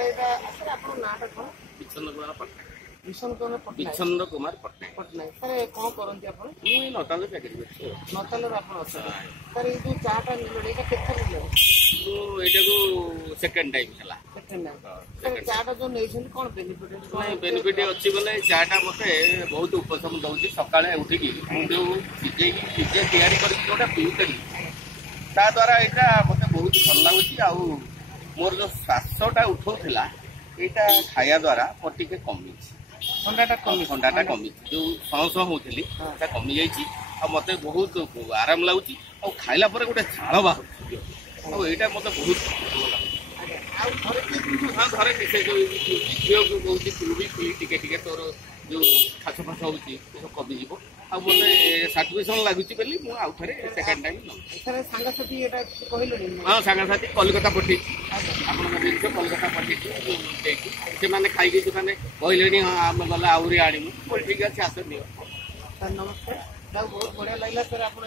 Sir ଏଇଟା sir ଆପଣଙ୍କ ନାଁଟା କ'ଣ? ବିଚ୍ଛନ୍ନ କୁମାର ପଟ୍ଟନାୟକ। ବିଚ୍ଛନ୍ନ କୁମାର ପଟ୍ଟନାୟକ ସାର୍ କ'ଣ କରନ୍ତି ଆପଣ? ମୁଁ ଏଇ ନଟାଲରେ ଚାକିରି କରିଛି। ନତାଲରେ ଆପଣ ଅଛନ୍ତି ସାର୍। ଏଇ ଯୋଉ ଚାଟା ନେଲେଣି ଏଇଟା କେତେ ନେଲେଣି? ମୁଁ ଏଇଟାକୁ ସେକେଣ୍ଡ ଟାଇମ୍ ହେଲା। ସେକେଣ୍ଡ ଟାଇମ୍ ସାର୍ ଚାଟା ଯୋଉ ନେଇଛନ୍ତି କ'ଣ ବେନିଫିଟ୍? ନାଇଁ ବେନିଫିଟ୍ ଅଛି ବୋଲେ ଚାଟା ମତେ ବହୁତ ଉପଶମ ଦଉଛି। ସକାଳେ ଉଠିକି ମୁଁ ଯୋଉ ନିଜେ ତିଆରି କରିକି ଯୋଉଟା ପିଉଥିଲି ତା ଦ୍ୱାରା ଏଇଟା ମତେ ବହୁତ ଭଲ ଲାଗୁଛି। ଆଉ ମୋର ଯୋଉ ଶ୍ୱାସଟା ଉଠଉଥିଲା ଏଇଟା ଖାଇବା ଦ୍ୱାରା ମୋର ଟିକେ କମିଛି। ଥଣ୍ଡାଟା କମିଛି। ଯୋଉ ସଁ ହଉଥିଲି ସେଟା କମି ଯାଇଛି। ଆଉ ମତେ ବହୁତ ଆରାମ ଲାଗୁଛି। ଆଉ ଖାଇଲା ପରେ ଗୋଟେ ଝାଳ ବାହାରୁଛି। ଆଉ ଏଇଟା ମତେ ବହୁତ ଭଲ ଲାଗୁଛି। ଘରେ ମିଶେଇ ଝିଅକୁ କହୁଛି ତୁ ବି ପିଇ ଟିକେ ଟିକେ ତୋର ଯୋଉ ଖାସ ଫାସ ହଉଛି ସବୁ କମିଯିବ। ଆଉ ମତେ ସାଟିସ୍ଫାକ୍ସନ୍ ଲାଗୁଛି ବୋଲି ମୁଁ ଆଉ ଥରେ ସେକେଣ୍ଡ ଟାଇମ୍ ନଉଛି। ସାଙ୍ଗସାଥି ଏଇଟା କହିଲେଣି? ହଁ ସାଙ୍ଗସାଥି କଲିକତା ପଠେଇଛି। ଆପଣଙ୍କ ଜିନିଷ କଲିକତା ପଠେଇଛୁ ଦେଇଛୁ। ସେମାନେ ଖାଇକି ସେମାନେ କହିଲେଣି ହଁ ଆମେ ଗଲେ ଆହୁରି ଆଣିବୁ। ଠିକ୍ ଅଛି ଆସ ନିଅ। ସାର୍ ନମସ୍କାର। ବହୁତ ବଢ଼ିଆ ଲାଗିଲା ସାର୍ ଆପଣ